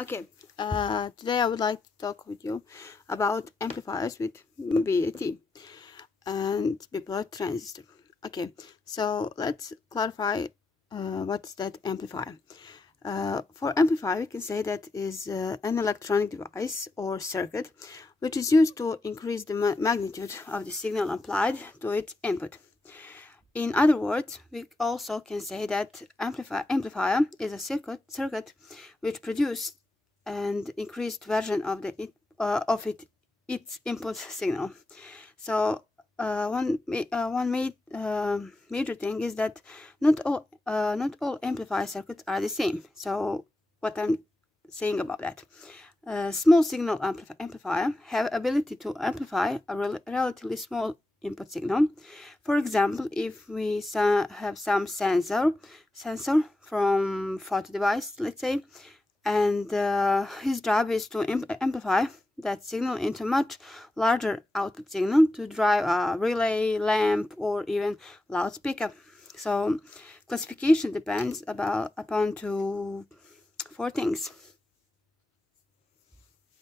Okay, today I would like to talk with you about amplifiers with BAT and bipolar transistor. Okay, so let's clarify what's that amplifier. For amplifier, we can say that is an electronic device or circuit which is used to increase the magnitude of the signal applied to its input. In other words, we also can say that amplifier is a circuit which produces an increased version of its input signal. So one major thing is that not all amplifier circuits are the same. So what I'm saying about that? Small signal amplifier have ability to amplify a relatively small input signal. For example, if we have some sensor from photo device, let's say, and his job is to amplify that signal into much larger output signal to drive a relay, lamp, or even loudspeaker. So classification depends upon four things.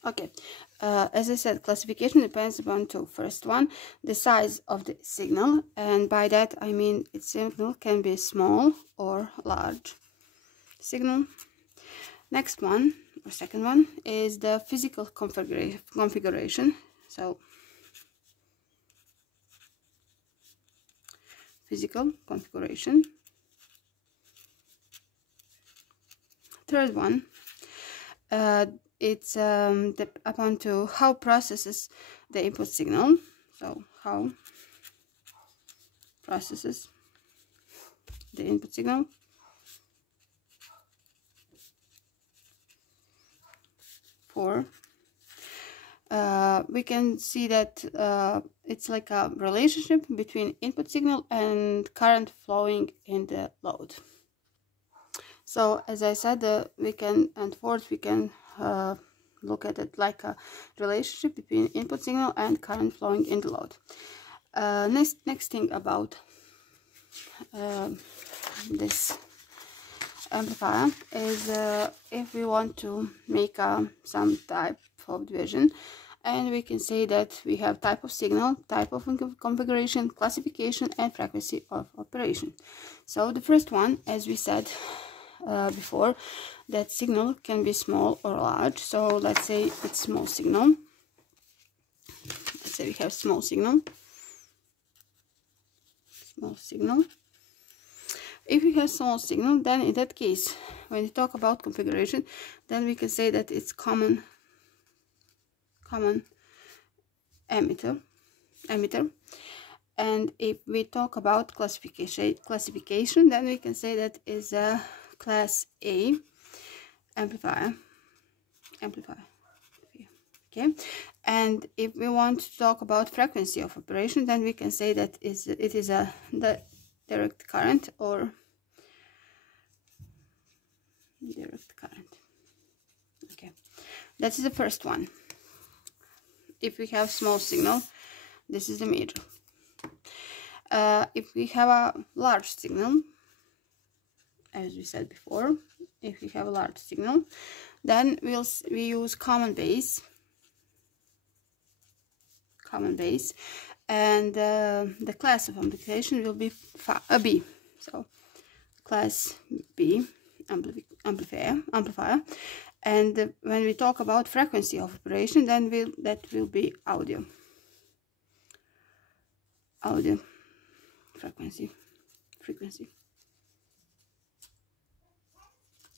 Okay, as I said, classification depends upon two. First one, the size of the signal, and by that I mean its signal can be small or large signal. Next one, or second one, is the physical configuration. So physical configuration. Third one, it's upon to how processes the input signal. So how processes the input signal. Four, we can see that it's like a relationship between input signal and current flowing in the load. So as I said, we can look at it like a relationship between input signal and current flowing in the load. Next thing about this amplifier is if we want to make some type of division, and we can say that we have type of signal, type of configuration, classification, and frequency of operation. So the first one, as we said before, that signal can be small or large. So let's say it's small signal. Let's say we have small signal. If we have small signal, then in that case, when we talk about configuration, then we can say that it's common emitter. And if we talk about classification, then we can say that is a class A amplifier. Okay, and if we want to talk about frequency of operation, then we can say that it is the direct current or direct current. Okay, that is the first one. If we have small signal, this is the major. If we have a large signal, as we said before, if we have a large signal, then we use common base, and the class of amplification will be B. So class B amplifier. And when we talk about frequency of operation, then that will be audio frequency.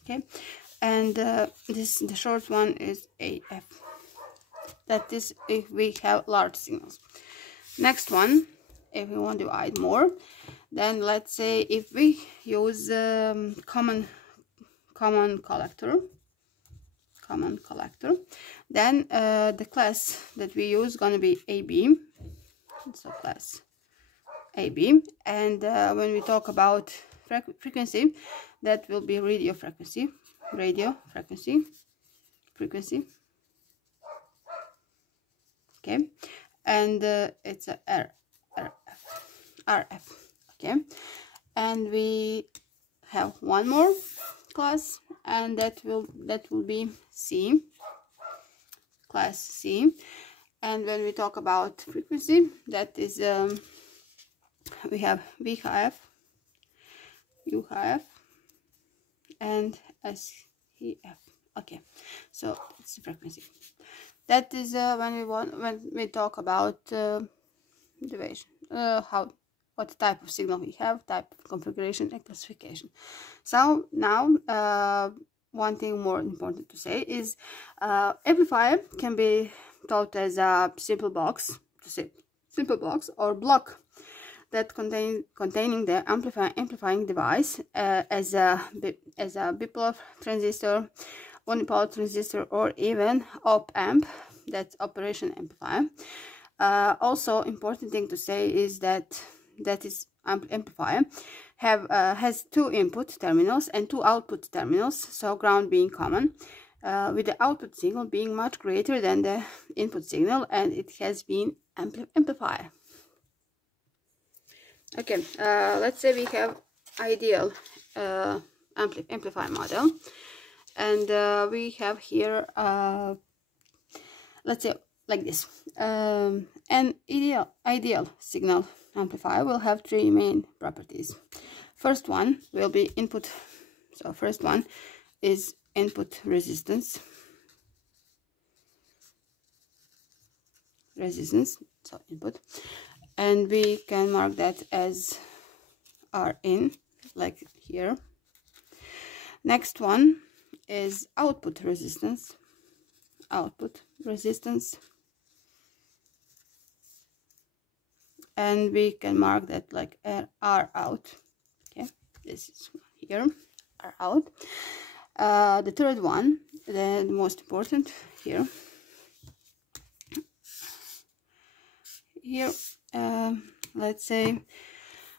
Okay, and the short one is AF. That is if we have large signals. Next one, if we want to divide more, then let's say if we use common collector, then the class that we use is going to be AB. So class AB, and when we talk about frequency, that will be radio frequency. Okay, and it's a RF. Okay, and we have one more class, and that will be C, class C. And when we talk about frequency, that is we have V high F, U high F, and S E F. Okay, so it's the frequency. That is when we talk about deviation, what type of signal we have, type of configuration and classification. So now one thing more important to say is amplifier can be thought as a simple box, or block that containing the amplifying device as a bipolar transistor, unipolar transistor, or even op amp, that's operation amplifier. Also important thing to say is that is amplifier has two input terminals and two output terminals, so ground being common, with the output signal being much greater than the input signal, and it has been amplifier. Okay, let's say we have ideal amplifier model, and we have here let's say like this. An ideal signal amplifier will have three main properties. First one will be input. So first one is input resistance. So input, and we can mark that as Rin, like here. Next one is output resistance. And we can mark that like R out. Okay, this is here, R out. The third one, the most important here, let's say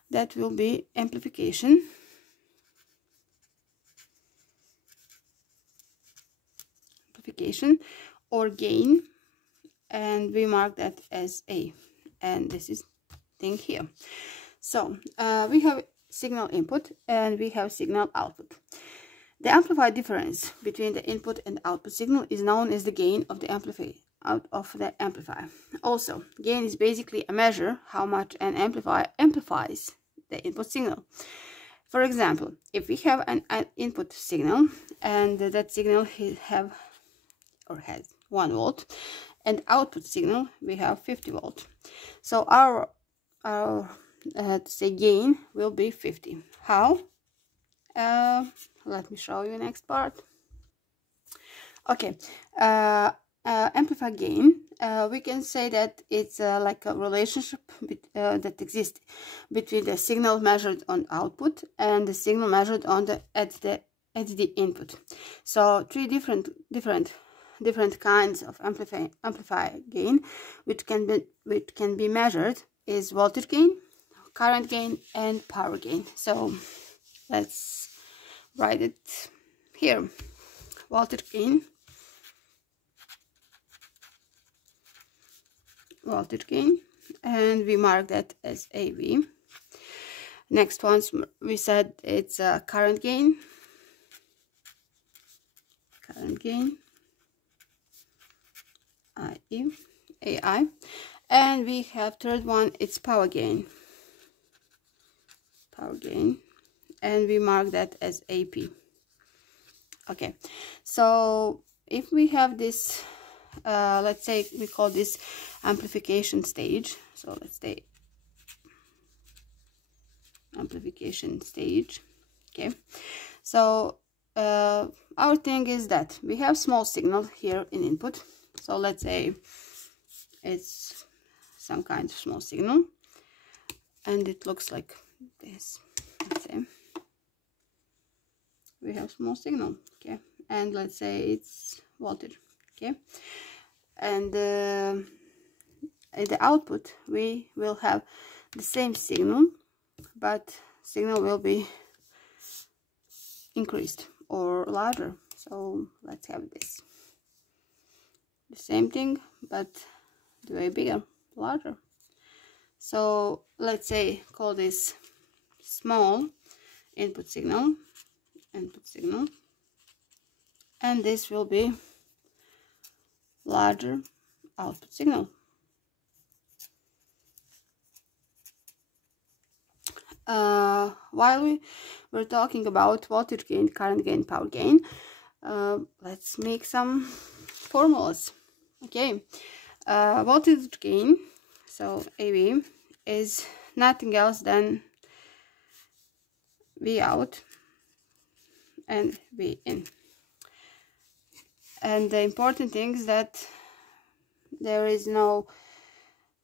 that will be amplification. Or gain, and we mark that as A, and this is thing here. So we have signal input and we have signal output. The amplified difference between the input and output signal is known as the gain of the amplifier. Also, gain is basically a measure how much an amplifier amplifies the input signal. For example, if we have an input signal and that signal has 1 volt, and output signal we have 50 volt, so our say gain will be 50. How? Let me show you next part. Okay, amplifier gain, we can say that it's like a relationship that exists between the signal measured on output and the signal measured on at the input. So three different kinds of amplifier gain which can be measured is voltage gain, current gain, and power gain. So let's write it here. Voltage gain, and we mark that as AV. Next ones we said it's current gain, AI, and we have third one, it's power gain, and we mark that as AP. Okay, so if we have this, let's say we call this amplification stage, so let's say amplification stage. Okay, so our thing is that we have small signal here in input. So let's say it's some kind of small signal, and it looks like this. Let's say we have small signal, okay, and let's say it's voltage, okay, and at the output we will have the same signal, but signal will be increased or larger. So let's have this, the same thing, but way bigger, larger. So let's say call this small input signal, and this will be larger output signal. While we were talking about voltage gain, current gain, power gain, let's make some formulas. Okay, voltage gain, so AV, is nothing else than V out and V in. And the important thing is that there is no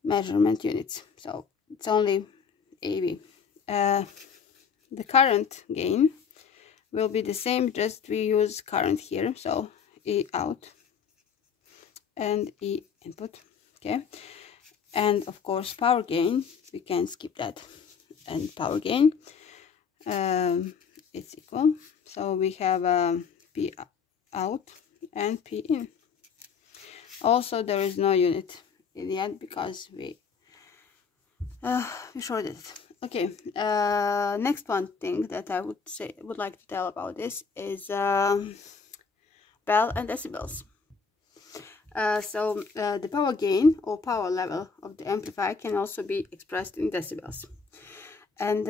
measurement units, so it's only AV. The current gain will be the same, just we use current here, so E out and E input. Okay, and of course power gain, we can skip that, and power gain it's equal, so we have P out and P in. Also there is no unit in the end because we shorted it. Okay, next one thing that I would like to tell about this is bell and decibels. The power gain or power level of the amplifier can also be expressed in decibels. And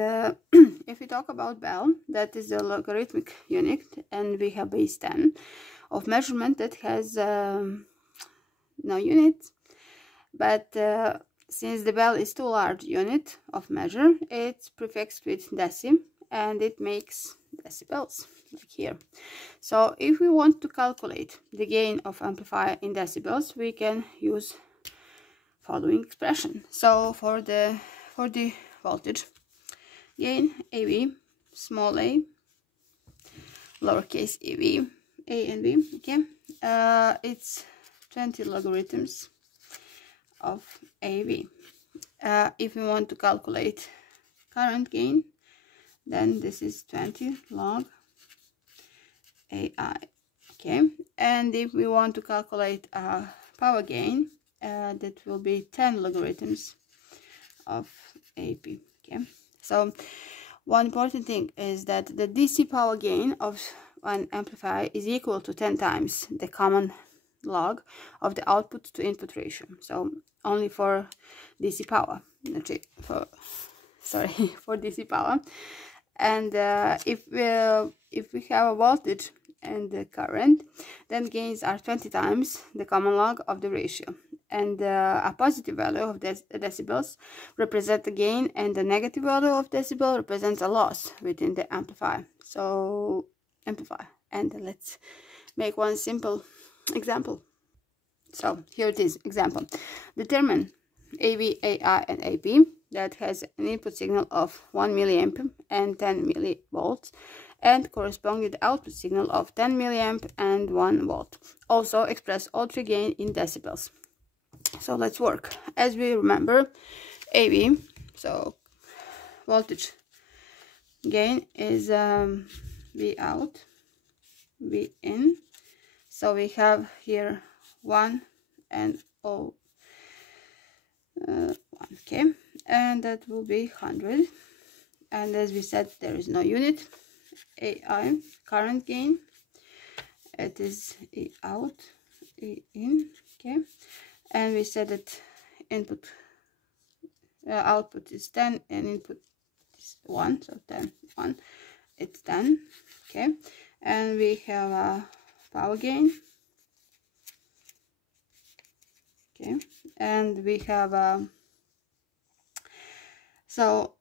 if we talk about bell, that is a logarithmic unit, and we have base 10 of measurement that has no unit, but since the bell is too large unit of measure, it's prefixed with deci, and it makes decibels, like here. So if we want to calculate the gain of amplifier in decibels, we can use following expression. So for the voltage gain, AV, small a, lowercase ev, a and b, okay, it's 20 logarithms of AV. If we want to calculate current gain, then this is 20 log AI. Okay, and if we want to calculate power gain, that will be 10 logarithms of AP. Okay, so one important thing is that the DC power gain of an amplifier is equal to 10 times the common log of the output to input ratio. So only for DC power, for DC power. And if we have a voltage and the current, then gains are 20 times the common log of the ratio, and a positive value of decibels represent the gain, and the negative value of decibel represents a loss within the amplifier. So amplify, and let's make one simple example. So here it is, example. Determine AV, AI, and AP that has an input signal of 1 milliamp and 10 millivolts, and correspond with the output signal of 10 milliamp and 1 volt. Also express all three gain in decibels. So let's work. As we remember, AV, so voltage gain is V out, V in. So we have here 1 and 0, 1, okay, and that will be 100. And as we said, there is no unit. AI, current gain, it is E out, E in, okay, and we said that input output is 10 and input is 1, so 10, 1, it's 10, okay, and we have a power gain, okay, and we have so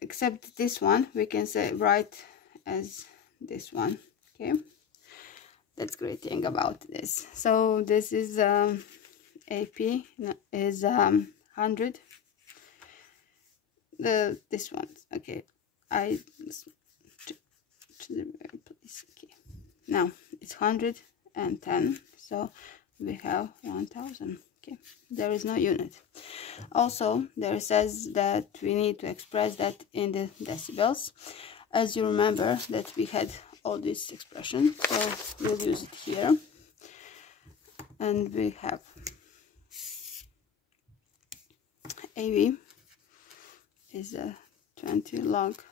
except this one we can say write as this one, okay. That's great thing about this. So this is AP is 100. This one, okay, okay, now it's 110, so we have 1000. Okay, there is no unit. Also there says that we need to express that in the decibels. As you remember that we had all this expression, so we'll use it here, and we have AV is a 20 log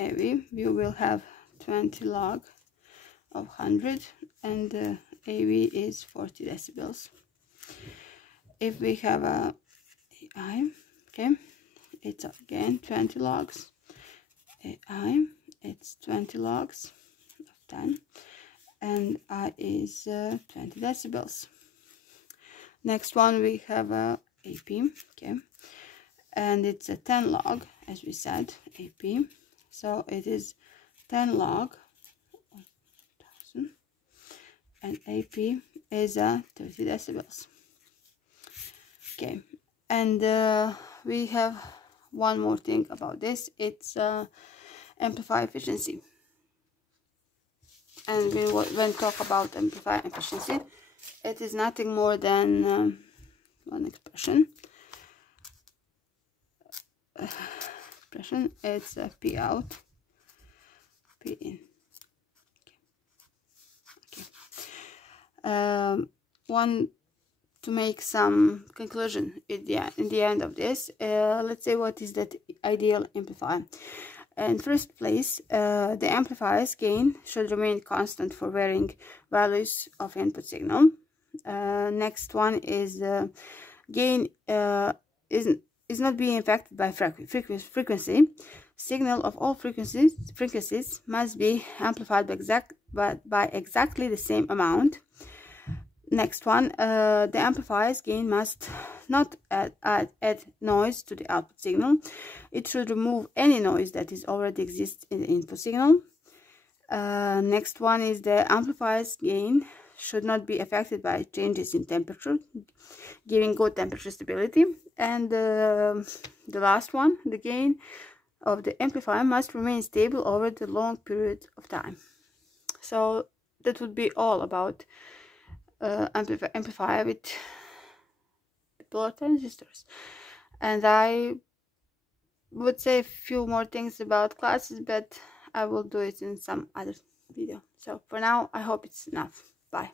AV. We will have 20 log of 100, and AV is 40 decibels. If we have a AI, okay, it's again 20 logs. AI, it's 20 logs of 10, and I is 20 decibels. Next one we have a AP, okay, and it's a 10 log, as we said, AP, so it is 10 log, and AP is 30 decibels. Okay, and we have one more thing about this. It's amplifier efficiency, and when talk about amplifier efficiency, it is nothing more than one expression. It's P out, P in. Okay. One to make some conclusion in the end of this. Let's say what is that ideal amplifier. In first place, the amplifier's gain should remain constant for varying values of input signal. Next one is gain is not being affected by frequency. Signal of all frequencies must be amplified by exactly the same amount. Next one, the amplifier's gain must not add noise to the output signal. It should remove any noise that is already exists in the input signal. Next one is the amplifier's gain should not be affected by changes in temperature, giving good temperature stability. And the last one, the gain of the amplifier must remain stable over the long period of time. So that would be all about amplifier with bipolar transistors. And I would say a few more things about classes, but I will do it in some other video. So for now, I hope it's enough. Bye.